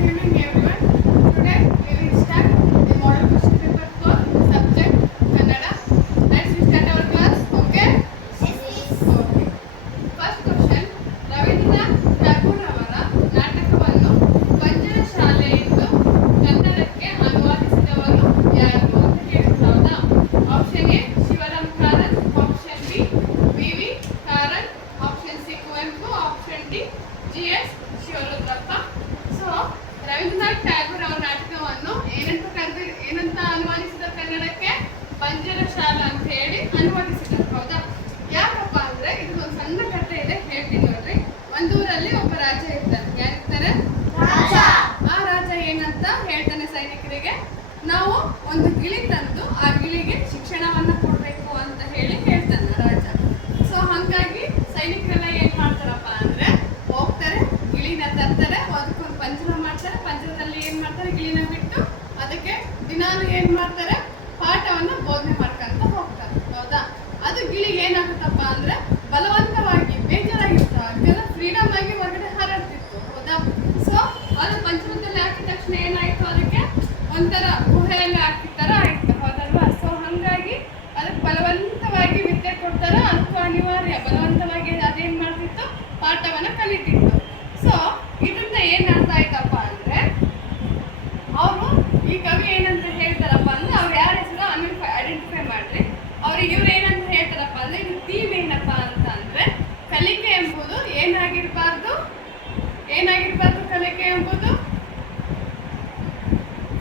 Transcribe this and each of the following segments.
evening everyone. Today we will start the model question paper for subject Kannada. Let's start our class. Okay? Yes. Okay. First question. Ravindranath Tagore ಅವರ ನಾಟಕವನ್ನು ಪಂಜರ ಶಾಲೆಯಿಂದ ಕನ್ನಡಕ್ಕೆ ಅನುವಾದಿಸಿದವರು ಯಾರು ಅಂತ ಕೇಳಿದ್ರಲ್ಲ. Option A Shivaram Karanth, option B V V Karanth, option C Kuvempu, option D G S Shivarudrappa. So Rabindranath Tagore ಅವರ ನಾಟಕವನ್ನು ಏನಂತ ಅನುವಾದಿಸಿದ ಕನ್ನಡಕ್ಕೆ ಪಂಜರ ಶಾಲಾ ಅಂತ ಹೇಳಿ ಅನುವಾದಿಸಿದರು. ಹೌದಾ? ಯಾಕಪ್ಪ ಅಂದ್ರೆ ಇದೊಂದು ಸಣ್ಣ ಕಥೆ ಇದೆ, ಹೇಳ್ತೀನಿ ನೋಡ್ರಿ. ಒಂದೂರಲ್ಲಿ ಒಬ್ಬ ರಾಜ ಇರ್ತಾನೆ. ಯಾರಿರ್ತಾರೆ? ಆ ರಾಜ ಏನಂತ ಹೇಳ್ತಾನೆ ಸೈನಿಕರಿಗೆ, ನಾವು ಒಂದು ಗಿಳಿ ತಂದು ಆ ಗಿಳಿಗೆ ಶಿಕ್ಷಣವನ್ನ ಕೊಡ್ಬೇಕು ಅಂತ ಹೇಳಿ ಹೇಳ್ತಾನೆ ರಾಜ. ಸೊ ಹಂಗಾಗಿ ಸೈನಿಕರೆಲ್ಲ ಏನ್ ಮಾಡ್ತಾರಪ್ಪ ಅಂದ್ರೆ ಹೋಗ್ತಾರೆ, ಗಿಳಿನ ತರ್ತಾರೆ, ಅದಕ್ಕೊಂದು ಪಂಜರ ಮಾಡ್ತಾರೆ. ಪಂಜರದಲ್ಲಿ ಏನ್ ಮಾಡ್ತಾರೆ, ಗಿಳಿನ ಬಿಟ್ಟು ಅದಕ್ಕೆ ದಿನಾಲು ಏನ್ ಮಾಡ್ತಾರೆ, ಪಾಠವನ್ನ ಬೋಧನೆ ಮಾಡ್ಕೊಂತ ಹೋಗ್ತಾರೆ. ಹೌದಾ? ಅದು ಗಿಳಿಗೆ ಏನಾಗುತ್ತಪ್ಪ ಅಂದ್ರೆ ಬಲವಂತವಾಗಿ ಬೇಜಾರಾಗಿತ್ತು, ಅದಕ್ಕೆಲ್ಲ ಫ್ರೀಡಮ್ ಆಗಿ ಹೊರಗಡೆ ಹಾರಾಡ್ತಿತ್ತು. ಹೌದಾ? ಸೊ ಅದು ಪಂಚಮದಲ್ಲಿ ಹಾಕಿದ ತಕ್ಷಣ ಏನಾಯ್ತು, ಅದಕ್ಕೆ ಒಂಥರ ಗುಹೆಯಲ್ಲಿ ಹಾಕಿದ ತರ ಆಯ್ತು. ಹೌದಲ್ವಾ? ಸೊ ಹಂಗಾಗಿ ಅದಕ್ಕೆ ಬಲವಂತವಾಗಿ ವಿದ್ಯೆ ಕೊಡ್ತಾರ, ಅದಕ್ಕೂ ಅನಿವಾರ್ಯ ಬಲವಂತವಾಗಿ ಅದೇನ್ ಮಾಡ್ತಿತ್ತು, ಪಾಠವನ್ನ ಕಲಿತಿತ್ತು. ಸೊ ಇದರಿಂದ ಏನ್ ಅರ್ಥ ಆಯ್ತಪ್ಪ ಅಂದ್ರೆ, ಅವರು ಈ ಕವಿ ಏನಂತ ಹೇಳ್ತಾರಪ್ಪ ಅಂದ್ರೆ, ಅವ್ರು ಯಾರ ಹೆಸರು ಐಡೆಂಟಿಫೈ ಮಾಡ್ರಿ. ಅವ್ರಿಗೆ ಇವ್ರು ಏನಂತ ಹೇಳ್ತಾರಪ್ಪ ಅಂದ್ರೆ, ಇದು ಥೀಮ್ ಏನಪ್ಪಾ ಅಂತ ಅಂದ್ರೆ, ಕಲಿಕೆ ಎಂಬುದು ಏನಾಗಿರ್ಬಾರ್ದು ಕಲಿಕೆ ಎಂಬುದು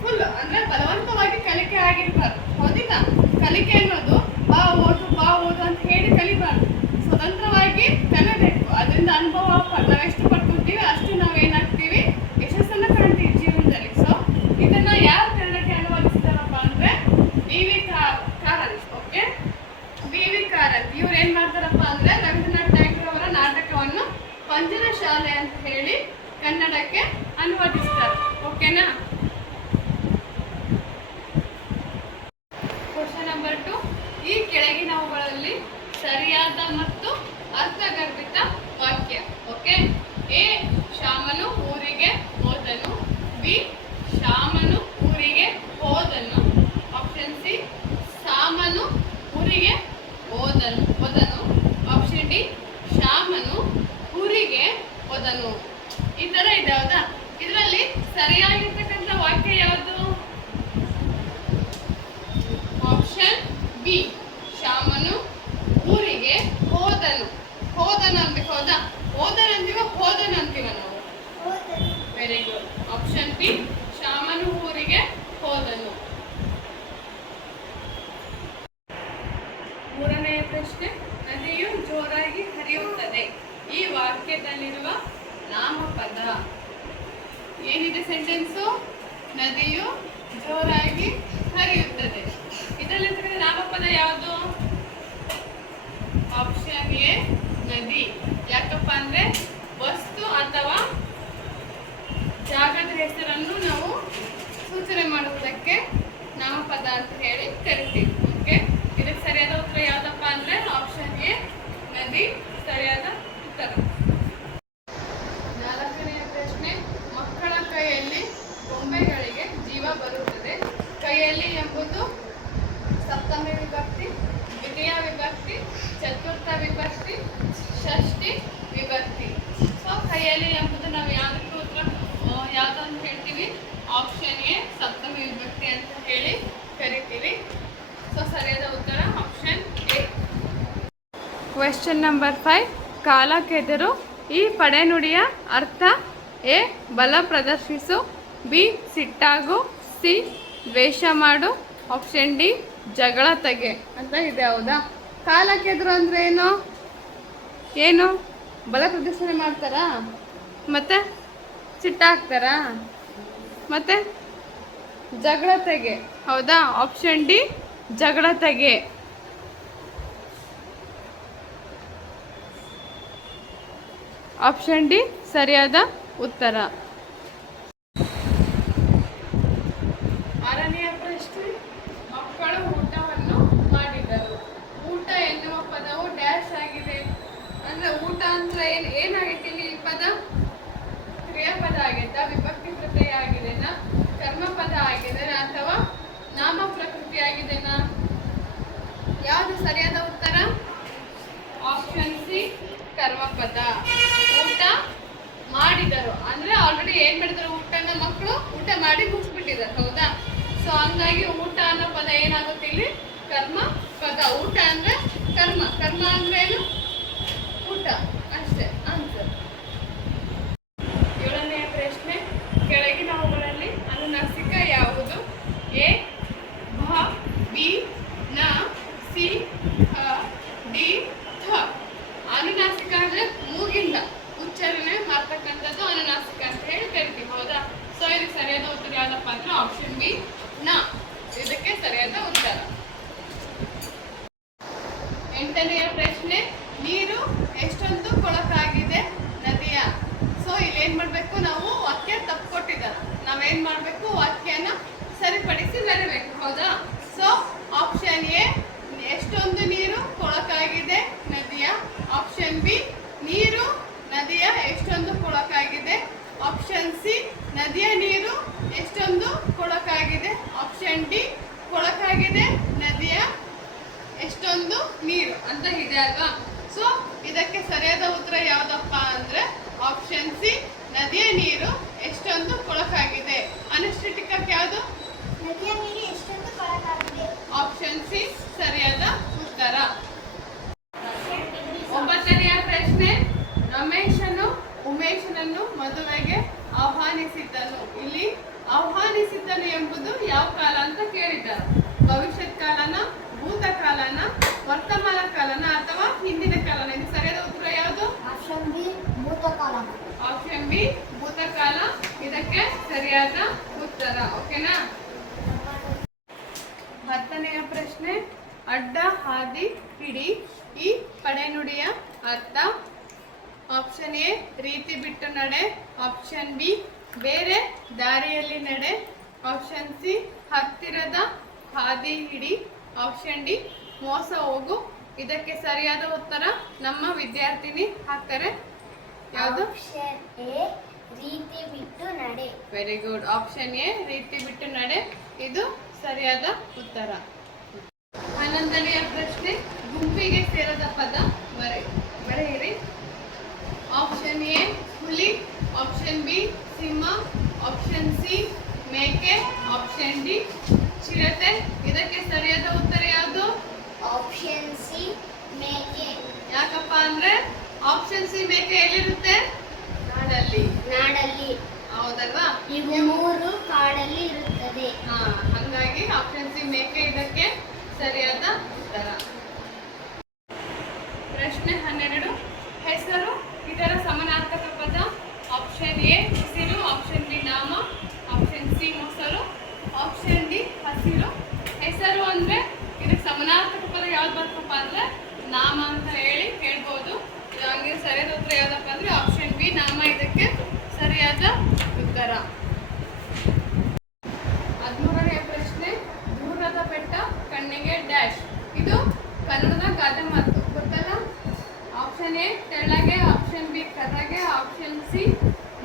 ಫುಲ್ ಅಂದ್ರೆ ಬಲವಂತವಾಗಿ ಕಲಿಕೆ ಆಗಿರ್ಬಾರ್ದು. ಹೌದಿಲ್ಲ? ಕಲಿಕೆ ಅನ್ನೋದು ಬಾ ಓದು ಅಂತ ಹೇಳಿ ಕಲಿಬಾರ್ದು, ಸ್ವತಂತ್ರವಾಗಿ ಕಲಿಬೇಕು. ಅದರಿಂದ ಅನುಭವ ನಾವೆಷ್ಟು ಪಡ್ಕೊತೀವಿ ಅಷ್ಟು ನಾವೇನಾಗ್ತೀವಿ, ಯಶಸ್ಸನ್ನ ಕಾಣ್ತೀವಿ ಜೀವನದಲ್ಲಿ. ಸೊ ಇದನ್ನ ಯಾರು ಕನ್ನಡಕ್ಕೆ ಅನುವಾದಿಸಿದಾರಪ್ಪ ಅಂದ್ರೆ V V Karanth. Okay, V V Karanth ಇವ್ರು ಏನ್ ಮಾಡ್ತಾರಪ್ಪ ಅಂದ್ರೆ ರವೀಂದ್ರನಾಥ್ ಠಾಗೂರ್ ಅವರ ನಾಟಕವನ್ನು ಪಂಜರ ಶಾಲೆ ಅಂತ ಹೇಳಿ ಕನ್ನಡಕ್ಕೆ ಅನುವಾದಿಸ್ತಾರೆ. ಓಕೆನಾ? Question number 2. ಈ ಕೆಳಗಿನವುಗಳಲ್ಲಿ ಸರಿಯಾದ ಮತ್ತು ಅರ್ಥಗರ್ಭಿತ ವಾಕ್ಯ. ಓಕೆ. ಎ ಶ್ಯಾಮನು ಊರಿಗೆ ಹೋದನು, ಬಿ ಶ್ಯಾಮನು ಊರಿಗೆ ಹೋದನು, ಆಪ್ಷನ್ ಸಿ ಸಾಮನು ಊರಿಗೆ ಹೋದನು, ಆಪ್ಷನ್ ಡಿ ಶ್ಯಾಮನು ಊರಿಗೆ ಹೋದನು. ಈ ತರ ಇದೆ. ಹೌದಾ? ಇದರಲ್ಲಿ ಸರಿಯಾಗಿರ್ತಕ್ಕಂಥ ವಾಕ್ಯ ಯಾವುದು? ಆಪ್ಷನ್ ಬಿ ಶ್ಯಾಮನು ಊರಿಗೆ ಹೋದನು ಅನ್ಬೇಕು. ಹೌದಾ? ಹೋದನು ಅಂತೀವ, ಹೋದನು ಅಂತೀವ ನಾವು? Very good. ಆಪ್ಷನ್ ಬಿ ಶ್ಯಾಮನು ಊರಿಗೆ ಹೋದನು. ಮೂರನೆಯ ಪ್ರಶ್ನೆ. ನದಿಯು ಜೋರಾಗಿ ಹರಿಯುತ್ತದೆ. ಈ ವಾಕ್ಯದಲ್ಲಿರುವ ನಾಮಪದ ಏನಿದೆ? ಸೆಂಟೆನ್ಸು ನದಿಯು ಜೋರಾಗಿ ಹರಿಯುತ್ತದೆ. ಇದರಲ್ಲಿ ನಾಮಪದ ಯಾವುದು? ಆಪ್ಷನ್ ಎ ನದಿ. ಯಾಕಪ್ಪ ಅಂದ್ರೆ ವಸ್ತು ಅಥವಾ ಜಾಗದ ಹೆಸರನ್ನು ನಾವು ಸೂಚನೆ ಮಾಡುವುದಕ್ಕೆ ನಾಮಪದ ಅಂತ ಹೇಳಿ ಕರಿತೀವಿ. ಓಕೆ, ಇದಕ್ಕೆ ಸರಿಯಾದ ಉತ್ತರ ಯಾವ್ದಪ್ಪ ಅಂದ್ರೆ ಆಪ್ಷನ್ ಎ ನದಿ ಸರಿಯಾದ ಉತ್ತರ. ನಾಲ್ಕನೆಯ ಪ್ರಶ್ನೆ. ಮಕ್ಕಳ ಕೈಯಲ್ಲಿ ಗೊಂಬೆಗಳಿಗೆ ಜೀವ ಬರುತ್ತದೆ. ಕೈಯಲ್ಲಿ ಎಂಬುದು ಸಪ್ತಮಿ ವಿಭಕ್ತಿ, ದ್ವಿತೀಯ ವಿಭಕ್ತಿ, ಚತುರ್ಥ ವಿಭಕ್ತಿ, ಷಷ್ಠಿ ವಿಭಕ್ತಿ. ಸೊ ಕೈಯಲ್ಲಿ ಎಂಬುದು ನಾವು ಯಾವ್ದಕ್ಕೆ ಉತ್ತರ ಯಾವ್ದು ಅಂತ ಹೇಳ್ತೀವಿ? ಆಪ್ಷನ್ ಎ ಸಪ್ತಮಿ ವಿಭಕ್ತಿ ಅಂತ ಹೇಳಿ ಕರಿತೀವಿ. ಸೊ ಸರಿಯಾದ ಉತ್ತರ ಆಪ್ಷನ್ ಎ. Question number 5. ಕಾಲಕ್ಕೆದುರು. ಈ ಪಡೆನುಡಿಯ ಅರ್ಥ: ಎ ಬಲ ಪ್ರದರ್ಶಿಸು, ಬಿ ಸಿಟ್ಟಾಗು, ಸಿ ದ್ವೇಷ ಮಾಡು, ಆಪ್ಷನ್ ಡಿ ಜಗಳ ತೆಗೆ ಅಂತ ಇದೆ. ಹೌದಾ? ಕಾಲಕ್ಕೆದುರು ಅಂದ್ರೆ ಏನು? ಬಲ ಪ್ರದರ್ಶನ ಮಾಡ್ತಾರಾ? ಮತ್ತೆ ಸಿಟ್ಟಾಗ್ತಾರಾ? ಮತ್ತೆ ಜಗಳ ತೆಗೆ. ಹೌದಾ? ಆಪ್ಷನ್ ಡಿ ಜಗಳ ತೆಗೆ. ಆಪ್ಷನ್ ಡಿ ಸರಿಯಾದ ಉತ್ತರ. ಆರನೆಯ ಪ್ರಶ್ನೆ. ಮಕ್ಕಳು ಊಟವನ್ನು ಮಾಡಿದರು. ಊಟ ಎನ್ನುವ ಪದವು ಡ್ಯಾಶ್ ಆಗಿದೆ. ಅಂದ್ರೆ ಊಟ ಅಂದ್ರೆ ಏನಾಗೈತಿ ಇಲ್ಲಿ? ಈ ಪದ ಕ್ರಿಯಾಪದ ಆಗೈತಾ? ವಿಭಕ್ತಿ ಪ್ರತ್ಯಯ ಮಾಡಿ ಮುಗಿಸ್ಬಿಟ್ಟಿದ್ದಾರೆ. ಹೌದಾ? ಸೊ ಹಂಗಾಗಿ ಊಟ ಅನ್ನೋ ಪದ ಏನಾಗುತ್ತೆ ಇಲ್ಲಿ? ಕರ್ಮ ಪದ. ಊಟ ಅಂದ್ರೆ ಕರ್ಮ. ಕರ್ಮ ಅಂದ್ರೆ ಏನು? ಊಟ. ಅಷ್ಟೇ ಆನ್ಸರ್. 7ನೇ ಪ್ರಶ್ನೆ, ಕೆಳಗಿನವುಗಳಲ್ಲಿ ಅನುನಾಸಿಕ ಯಾವುದು? ಎ ಭ, ಬಿ ನ, ಸಿ ಹ, ಡಿ ಥ. ಅನುನಾಸಿಕ ಅಂದ್ರೆ ಮೂಗಿಂದ ಉಚ್ಚಾರಣೆ ಮಾಡ್ತಕ್ಕಂಥದ್ದು ಅನುನಾಸಿಕ ಅಂತ ಹೇಳಿ ಕರಿತೀವಿ. ಹೌದಾ? ಸೊ ಇದಕ್ಕೆ ಸರಿಯಾದ ಉತ್ತರ ಯಾವ್ದಪ್ಪ ಅಂದ್ರೆ ಆಪ್ಷನ್ ಬಿ ನ. ಇದಕ್ಕೆ ಸರಿಯಾದ ಉತ್ತರ. 8ನೇ ಪ್ರಶ್ನೆ, ನೀರು ಎಷ್ಟೊಂದು ಕೊಳಕಾಗಿದೆ ನದಿಯ? ಸೊ ಇಲ್ಲಿ ಏನ್ ಮಾಡ್ಬೇಕು ನಾವು? ವಾಕ್ಯ ತಪ್ಪು ಕೊಟ್ಟಿದ್ದಾರೆ. ನಾವೇನ್ ಮಾಡ್ಬೇಕು? ವಾಕ್ಯನ ಸರಿಪಡಿಸಿ ಬರಬೇಕು. ಹೌದಾ? ಸೊ ಆಪ್ಷನ್ ಎ ಎಷ್ಟೊಂದು ನೀರು ಕೊಳಕಾಗಿದೆ ನದಿಯ. ಆಪ್ಷನ್ ಬಿ ನೀರು ನದಿಯ ಎಷ್ಟೊಂದು ಕೊಳಕಾಗಿದೆ. ಆಪ್ಷನ್ ಸಿ ನದಿಯ ನೀರು ಎಷ್ಟೊಂದು ಕೊಳಕಾಗಿದೆ. ಆಪ್ಷನ್ ಡಿ ಕೊಳಕಾಗಿದೆ ನದಿಯ ಎಷ್ಟೊಂದು ನೀರು ಅಂತ ಇದೆ ಅಲ್ವಾ? ಸೊ ಇದಕ್ಕೆ ಸರಿಯಾದ ಉತ್ತರ ಯಾವ್ದಪ್ಪ ಅಂದ್ರೆ ಆಪ್ಷನ್ ಸಿ ನದಿಯ ನೀರು ಎಷ್ಟೊಂದು ಕೊಳಕಾಗಿದೆ. ಅನುಶ್ರುತಿಕಕ್ಕೆ ಯಾವುದು? ನದಿಯ ನೀರು ಎಷ್ಟೊಂದು ಕೊಳಕಾಗಿದೆ. ಆಪ್ಷನ್ ಸಿ ಸರಿಯಾದ ಉತ್ತರ. 9ನೇ ಪ್ರಶ್ನೆ, ರಮೇಶನು ಉಮೇಶನನ್ನು ಮದುವೆಗೆ ಆಹ್ವಾನಿಸಿದ್ದನು. ಇಲ್ಲಿ ಆಹ್ವಾನಿಸಿದ್ದನು ಎಂಬುದು ಯಾವ ಕಾಲ ಅಂತ ಕೇಳಿದ್ದಾರೆ? ಭವಿಷ್ಯತ್ ಕಾಲನ, ಭೂತಕಾಲನ, ವರ್ತಮಾನ ಕಾಲನ ಅಥವಾ ಹಿಂದಿನ ಕಾಲನ? ಇದು ಸರಿಯಾದ ಉತ್ತರ ಯಾವುದು? ಆಪ್ಷನ್ ಬಿ ಭೂತಕಾಲ. ಆಪ್ಷನ್ ಬಿ ಭೂತಕಾಲ ಇದಕ್ಕೆ ಸರಿಯಾದ ಉತ್ತರ. ಓಕೆನಾ? 10ನೇ ಪ್ರಶ್ನೆ, ಅಡ್ಡ ಹಾದಿ ಹಿಡಿ. ಈ ಪಡೆನುಡಿಯ ಅರ್ಥ? ಆಪ್ಷನ್ ಎ ರೀತಿ ಬಿಟ್ಟು ನಡೆ. ಆಪ್ಷನ್ ಬಿ ಬೇರೆ ದಾರಿಯಲ್ಲಿ ನಡೆ. ಆಪ್ಷನ್ ಸಿ ಹತ್ತಿರದ ಹಾದಿ ಹಿಡಿ. ಆಪ್ಷನ್ ಡಿ ಮೋಸ ಹೋಗು. ಇದಕ್ಕೆ ಸರಿಯಾದ ಉತ್ತರ ನಮ್ಮ ವಿದ್ಯಾರ್ಥಿನಿ ಹಾಕ್ತಾರೆ. ಯಾವುದು? ಆಪ್ಷನ್ ಎ ರೀತಿ ಬಿಟ್ಟು ನಡೆ. Very good. ಆಪ್ಷನ್ ಎ ರೀತಿ ಬಿಟ್ಟು ನಡೆ ಇದು ಸರಿಯಾದ ಉತ್ತರ. 11ನೇ ಪ್ರಶ್ನೆ, ಗುಂಪಿಗೆ ಸೇರದ ಪದ ಬರೆಯಿರಿ. ಆಪ್ಷನ್ ಎ ಹುಲಿ. ಆಪ್ಷನ್ ಬಿ ಸಿಂಹ. ಆಪ್ಷನ್ ಸಿ ಮೇಕೆ. ಆಪ್ಷನ್ ಡಿ ಚಿರತೆ. ಇದಕ್ಕೆ ಸರಿಯಾದ ಉತ್ತರ ಯಾವುದು? ಆಪ್ಷನ್ ಸಿ ಮೇಕೆ. ಯಾಕಪ್ಪ ಅಂದ್ರೆ ಆಪ್ಷನ್ ಸಿ ಮೇಕೆ ಎಲ್ಲಿರುತ್ತೆ? ನಾಡಲ್ಲಿ. ನಾಡಲ್ಲಿ. ಹೌದಲ್ವಾ? ಇವು 3 ಕಾಡಲ್ಲಿ ಇರುತ್ತದೆ. ಹಂಗಾಗಿ ಆಪ್ಷನ್ ಸಿ ಮೇಕೆ ಇದಕ್ಕೆ ಸರಿಯಾದ ಉತ್ತರ. ಪ್ರಶ್ನೆ 12, ಹೆಸರು ಇದರ ಸಮಾನಾರ್ಥಕ ಪದ? ಆಪ್ಷನ್ ಎ ಉಸಿರು. ಆಪ್ಷನ್ ಬಿ ನಾಮ. ಆಪ್ಷನ್ ಸಿ ಮೊಸರು. ಆಪ್ಷನ್ ಡಿ ಹಸಿರು. ಹೆಸರು ಅಂದ್ರೆ ಇದಕ್ಕೆ ಸಮಾನಾರ್ಥಕ ಪದ ಯಾವ್ದು ಬರ್ತಪ್ಪ ಅಂದ್ರೆ ನಾಮ ಅಂತ ಹೇಳ್ಬೋದು. ಹಂಗೆ ಸರಿಯಾದ ಉತ್ತರ ಯಾವ್ದಪ್ಪ ಅಂದ್ರೆ ಆಪ್ಷನ್ ಬಿ ನಾಮ ಇದಕ್ಕೆ ಸರಿಯಾದ ಉತ್ತರ. 13ನೇ ಪ್ರಶ್ನೆ, ದೂರದ ಬೆಟ್ಟ ಕಣ್ಣಿಗೆ ಡ್ಯಾಶ್. ಇದು ಕನ್ನಡದ ಗಾದೆ ಮಾತು ಗೊತ್ತಲ್ಲ? ಆಪ್ಷನ್ ಎ ತೆಳ್ಳಗೆ. ಆಪ್ಷನ್ ಬಿ ಕರ್ರಗೆ. ಆಪ್ಷನ್ ಸಿ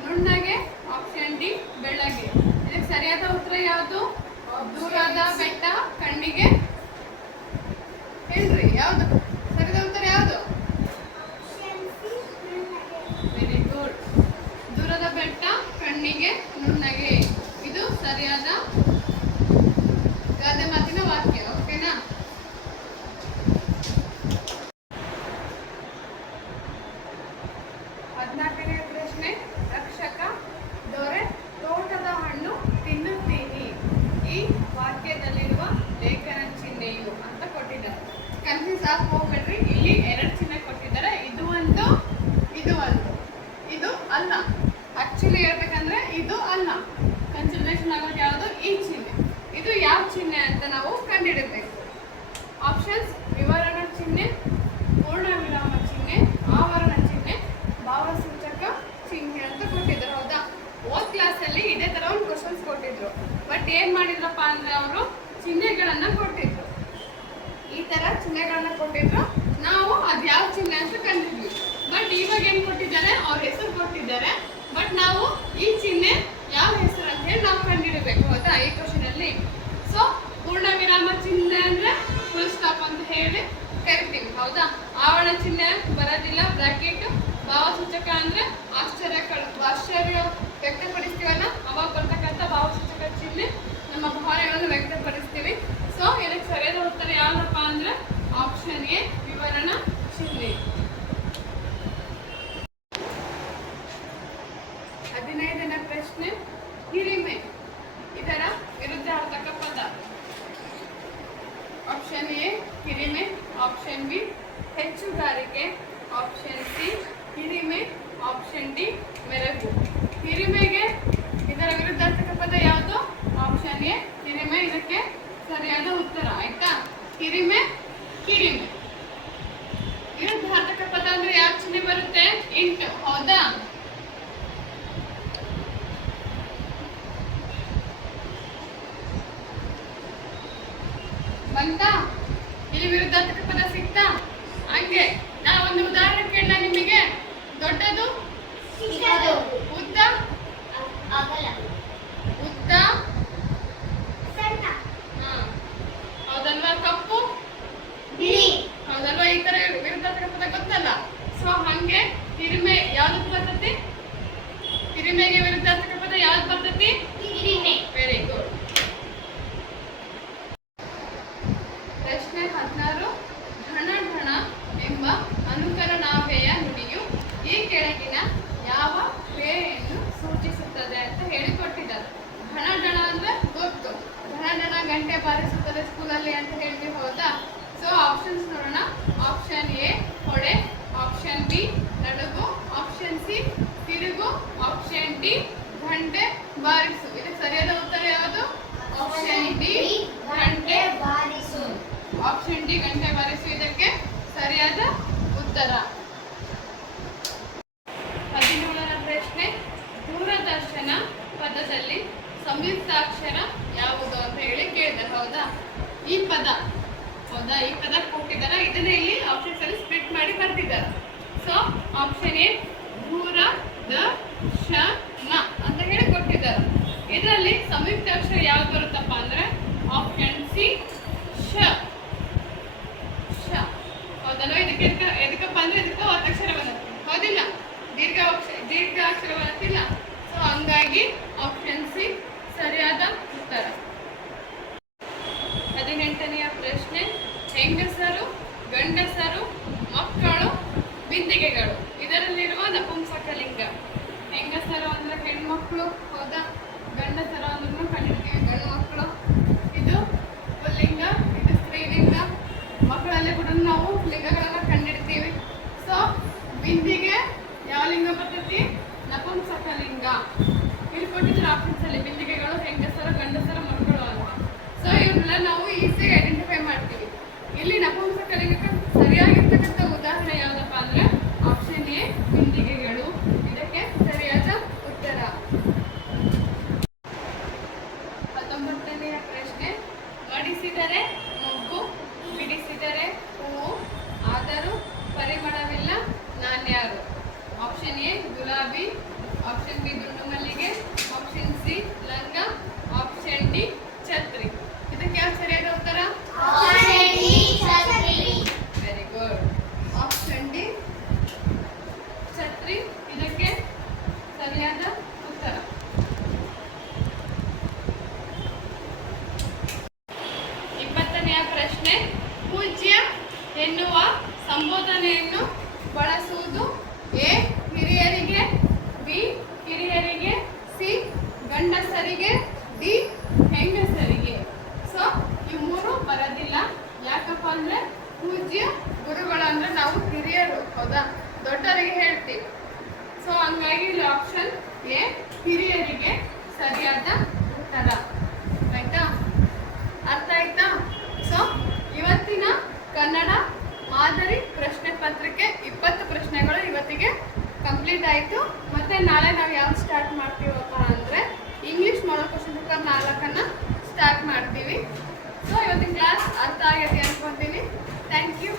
ನುಣ್ಣಗೆ. ಆಪ್ಷನ್ ಡಿ ಬೆಳ್ಳಗೆ. ಇದಕ್ಕೆ ಸರಿಯಾದ ಉತ್ತರ ಯಾವುದು? ದೂರದ ಬೆಟ್ಟ ಕಣ್ಣಿಗೆ. ಹೇಳ್ರಿ ಯಾವುದು ಸರಿಯಾದ ಉತ್ತರ ಯಾವುದು? Very good. ದೂರದ ಬೆಟ್ಟ ಕಣ್ಣಿಗೆ ನುಣ್ಣಗೆ ಇದು ಸರಿಯಾದ ಗಾದೆ ಮಾತಿನ ವಾಕ್ಯ. ಓಕೆನಾ? 14ನೇ ಪ್ರಶ್ನೆ, ರಕ್ಷಕ ದೊರೆ ತೋಟದ ಹಣ್ಣು ತಿನ್ನುತ್ತೀನಿ. ಈ ವಾಕ್ಯದಲ್ಲಿರುವ ಲೇಖನ ಚಿಹ್ನೆಯು ಅಂತ ಕೊಟ್ಟಿದ್ದಾರೆ. ಕನ್ಫ್ಯೂಸ್ ಆಗಿ ಹೋಗ್ಬೇಡ್ರಿ. ಇಲ್ಲಿ 2 ಚಿಹ್ನೆ ಕೊಟ್ಟಿದ್ದಾರೆ. ಇದು ಒಂದು, ಇದು ಒಂದು. ಇದು ಅಲ್ಲ. ಆಕ್ಚುಲಿ ಹೇಳ್ಬೇಕಂದ್ರೆ ಇದು ಅಲ್ಲ. ಕನ್ಫ್ಯೂಷನ್ ಆಗೋದು ಯಾವುದು? ಈ ಚಿಹ್ನೆ. ಇದು ಯಾವ ಚಿಹ್ನೆ ಅಂತ ನಾವು ಕಂಡುಹಿಡಬೇಕು. ಆಪ್ಷನ್ಸ್: ವಿವರಣ ಚಿಹ್ನೆ, ಪೂರ್ಣ ವಿರಾಮ ಚಿಹ್ನೆ, ಆವರಣ ಚಿಹ್ನೆ, ಭಾವಸೂಚಕ ಚಿಹ್ನೆ ಅಂತ ಕೊಟ್ಟಿದ್ರು. ಹೌದಾ? ಓದ್ ಕ್ಲಾಸಲ್ಲಿ ಇದೇ ತರ ಒಂದು ಕ್ವಶನ್ಸ್ ಕೊಟ್ಟಿದ್ರು. ಬಟ್ ಏನ್ ಮಾಡಿದ್ರಪ್ಪ ಅಂದ್ರೆ ಅವರು ಚಿಹ್ನೆಗಳನ್ನ ಕೊಟ್ಟಿದ್ರು. ಈ ತರ ಚಿಹ್ನೆಗಳನ್ನ ಕೊಟ್ಟಿದ್ರು. ನಾವು ಅದ್ ಯಾವ ಚಿಹ್ನೆ ಅಂತ ಕಂಡಿದ್ವಿ. ಬಟ್ ಇವಾಗ ಏನ್ ಕೊಟ್ಟಿದ್ದಾರೆ? ಅವ್ರ ಹೆಸರು ಕೊಟ್ಟಿದ್ದಾರೆ. ಬಟ್ ನಾವು ಈ ಚಿಹ್ನೆ ಯಾವ ಹೆಸರು ಅಂತ ಹೇಳಿ ನಾವು ಕಂಡುಹಿಡಬೇಕು. ಹೌದಾ? ಈ ಕ್ವಶನ್ ಅಲ್ಲಿ. ಸೊ ಪೂರ್ಣ ವಿರಾಮ ಚಿಹ್ನೆ ಅಂದ್ರೆ ಫುಲ್ ಸ್ಟಾಪ್ ಅಂತ ಹೇಳಿ ಕರಿತೀವಿ. ಹೌದಾ? ಆವರಣ ಚಿಹ್ನೆ ಬರೋದಿಲ್ಲ, ಬ್ರಾಕೆಟ್. ಭಾವಸೂಚಕ ಅಂದ್ರೆ ಆಶ್ಚರ್ಯ ವ್ಯಕ್ತಪಡಿಸ್ತೀವಲ್ಲ ಅವಾಗ ಬರ್ತಕ್ಕಂಥ ಭಾವಸೂಚಕ ಬಂತಾ? ಇಲ್ಲಿ ವಿರುದ್ಧಾರ್ಥಕ ಪದ ಸಿಕ್ತಾ? ಹಂಗೆ ನಾ ಒಂದು ಉದಾಹರಣೆ ಕೇಳ ನಿಮಗೆ. ದೊಡ್ಡದು, ಉದ್ದ, ಅಗಲ, ಉದ್ದ, ಸಣ್ಣ, ಹೌದಲ್ವಾ? ಕಪ್ಪು, ಬಿಳಿ, ಹೌದಲ್ವಾ? ಈ ತರ ವಿರುದ್ಧಾರ್ಥಕ ಪದ ಗೊತ್ತಲ್ಲ. ಸೊ ಹಂಗೆ ಹಿರಿಮೆ ಯಾವ್ದು ಬರ್ತತಿ? ಹಿರಿಮೆಗೆ ವಿರುದ್ಧಾರ್ಥಕ ಪದ ಯಾವ್ದು ಬರ್ತತಿ? ಹಿರಿಮೆ. Very good. ಪ್ರಶ್ನೆ 16. ಢಣ ಢಣ ಎಂಬ ಅನುಕರಣಾವ್ಯಯ ನುಡಿಯು ಈ ಕೆಳಗಿನ ಯಾವ ಕ್ರಿಯೆಯನ್ನು ಸೂಚಿಸುತ್ತದೆ ಅಂತ ಹೇಳಿಕೊಟ್ಟಿದ್ದಾರೆ. ಢಣ ಢಣ ಅಂದ್ರೆ ಗೊತ್ತು. ಢಣ ಢಣ ಗಂಟೆ ಬಾರಿಸುತ್ತದೆ ಸ್ಕೂಲಲ್ಲಿ ಅಂತ ಹೇಳ್ತೀವಿ, ಹೌದಾ? ಸೊ ಆಪ್ಷನ್ಸ್ ನೋಡೋಣ. ಆಪ್ಷನ್ ಎ ಹೊಡೆ, ಆಪ್ಷನ್ ಬಿ ನಡುಗು, ಆಪ್ಷನ್ ಸಿ ತಿರುಗು, ಆಪ್ಷನ್ ಡಿ ಗಂಟೆ ಬಾರಿಸು. ಇದಕ್ಕೆ ಸರಿಯಾದ ಉತ್ತರ ಯಾವುದು? ಆಪ್ಷನ್ ಡಿ ಗಂಟೆ ಬಾರಿಸು. ಆಪ್ಷನ್ ಡಿ ಗಂಟೆ ಬಾರಿಸು ಇದಕ್ಕೆ ಸರಿಯಾದ ಉತ್ತರ. 17ರ ಪ್ರಶ್ನೆ. ದೂರದರ್ಶನ ಪದದಲ್ಲಿ ಸಂಯುಕ್ತಾಕ್ಷರ ಯಾವುದು ಅಂತ ಹೇಳಿ ಕೇಳಿದ್ದಾರೆ, ಹೌದಾ? ಈ ಪದ, ಹೌದಾ? ಈ ಪದ ಕೊಟ್ಟಿದ್ದಾರೆ, ಇದನ್ನ ಇಲ್ಲಿ ಆಪ್ಷನ್ಸ್ ಅಲ್ಲಿ ಸ್ಪ್ಲಿಟ್ ಮಾಡಿ ಬರ್ತಿದ್ದಾರೆ. ಸೊ ಆಪ್ಷನ್ ಎ ದೂರ ದ ಶ ನ ಅಂತ ಹೇಳಿ ಕೊಟ್ಟಿದ್ದಾರೆ. ಇದರಲ್ಲಿ ಸಂಯುಕ್ತಾಕ್ಷರ ಯಾವ್ದು ಬರುತ್ತಪ್ಪ ಅಂದ್ರೆ ಆಪ್ಷನ್ ಸಿ ಶ. ಶ, ಹೌದಲ್ವಾ? ಇದಕ್ಕೆ ಎದಕ್ಕಪ್ಪ ಅಂದ್ರೆ ಇದಕ್ಕೆ ಒತ್ತಕ್ಷರ ಬರುತ್ತೆ, ಹೌದಿಲ್ಲ? ದೀರ್ಘಾಕ್ಷರ ಬರುತ್ತಿಲ್ಲ. ಸೊ ಹಂಗಾಗಿ ಆಪ್ಷನ್ ಸಿ ಸರಿಯಾದ ಉತ್ತರ. 18ನೆಯ ಪ್ರಶ್ನೆ. ಹೆಂಗಸರು, ಗಂಡಸರು, ಮಕ್ಕಳು, ಬಿಂದಿಗೆಗಳು ಇದರಲ್ಲಿರುವ ನಪುಂಸಕಲಿಂಗ. ಹೆಂಗಸರು ಅಂದ್ರೆ ಹೆಣ್ಮಕ್ಳು, ಹೌದಾ? ಗಂಡಸರು ಅಂದ್ರೂ ಕಂಡಿರ್ತೀವಿ ಗಂಡು ಮಕ್ಕಳು. ಇದು ಪುಲ್ಲಿಂಗ, ಇದು ಸ್ತ್ರೀಲಿಂಗ. ಮಕ್ಕಳಲ್ಲಿ ಕೂಡ ನಾವು ಲಿಂಗಗಳನ್ನ ಕಂಡಿಡ್ತೀವಿ. ಸೊ ಬಿಂದಿಗೆ ಯಾವ ಲಿಂಗ ಬರ್ತೈತಿ? ನಪುಂಸಕಲಿಂಗ. ಇಲ್ಲಿ ಕೊಟ್ಟಿದ್ರೆ ಆಪ್ಷನ್ಸ್ ಅಲ್ಲಿ ಬಿಂದಿಗೆಗಳು ಹೆಂಗಸರು, ಗಂಡಸರು, ಮಕ್ಕಳು ಅಂತ. ಸೊ ಇವನ್ನೆಲ್ಲ ನಾವು ಈಸಿಯಾಗಿ ಐಡೆಂಟಿಫೈ ಮಾಡ್ತೀವಿ. ಇಲ್ಲಿ ನಪುಂಸಕಲಿಂಗಕ್ಕೆ ಸರಿಯಾಗಿರ್ತಕ್ಕಂಥ ಉದಾಹರಣೆ ಯಾವ್ದಪ್ಪ ಅಂದ್ರೆ ಆಪ್ಷನ್ ಎ ಬಿಂದಿಗೆಗಳು ಇದಕ್ಕೆ ಸರಿಯಾದ ಉತ್ತರ. 19ನೆಯ ಪ್ರಶ್ನೆ. ಮಡಿಸಿದರೆ ಮೊಗ್ಗು, ಬಿಡಿಸಿದರೆ ಹೂವು, ಆದರೂ ಪರಿಮಳವಿಲ್ಲ, ನಾನ್ಯಾರು? ಆಪ್ಷನ್ ಎ ಗುಲಾಬಿ, ಆಪ್ಷನ್ ಬಿ ದುಂಡು ಮಲ್ಲಿಗೆ, ಆಪ್ಷನ್ ಸಿ ಲಂಗ, ಆಪ್ಷನ್ ಡಿ ಛತ್ರಿ. ಇದಕ್ಕೆ ಯಾವ ಸರಿಯಾದ ಉತ್ತರ? ಆಪ್ಷನ್ ಡಿ ಛತ್ರಿ. Very good. ಆಪ್ಷನ್ ಡಿ ಛತ್ರಿ ಇದಕ್ಕೆ ಸರಿಯಾದ ಉತ್ತರ. 20ನೆಯ ಪ್ರಶ್ನೆ. ಪೂಜ್ಯ ಎನ್ನುವ ಸಂಬೋಧನೆಯನ್ನು ಬಳಸುವುದು ಎ ಹಿರಿಯರಿಗೆ, ಬಿ ಕಿರಿಯರಿಗೆ, ಸಿ ಗಂಡಸರಿಗೆ, ಡಿ ಹೆಂಗಸರಿಗೆ. ಸೊ ಈ ಮೂರು ಬರೋದಿಲ್ಲ. ಯಾಕಪ್ಪ ಅಂದ್ರೆ ಪೂಜ್ಯ ಗುರುಗಳು ಅಂದ್ರೆ ನಾವು ಹಿರಿಯರು, ಹೌದಾ? ದೊಡ್ಡವರಿಗೆ ಹೇಳ್ತೀವಿ. ಸೊ ಹಂಗಾಗಿ ಇಲ್ಲಿ ಆಪ್ಷನ್ ಎ ಹಿರಿಯರಿಗೆ ಸರಿಯಾದ ಉತ್ತರ. ಆಯ್ತಾ? ಅರ್ಥ ಆಯ್ತಾ? ಸೊ ಇವತ್ತಿನ ಕನ್ನಡ ಮಾದರಿ ಪ್ರಶ್ನೆ ಪತ್ರಿಕೆ 20 ಪ್ರಶ್ನೆಗಳು ಇವತ್ತಿಗೆ ಕಂಪ್ಲೀಟ್ ಆಯಿತು. ಮತ್ತೆ ನಾಳೆ ನಾವು ಯಾವ್ದು ಸ್ಟಾರ್ಟ್ ಮಾಡ್ತೀವಪ್ಪ ಅಂದರೆ English model question paper 4 start ಮಾಡ್ತೀವಿ. ಸೊ ಇವತ್ತಿನ ಕ್ಲಾಸ್ ಅರ್ಥ ಆಗೈತೆ ಅನ್ಕೊತೀನಿ. Thank you.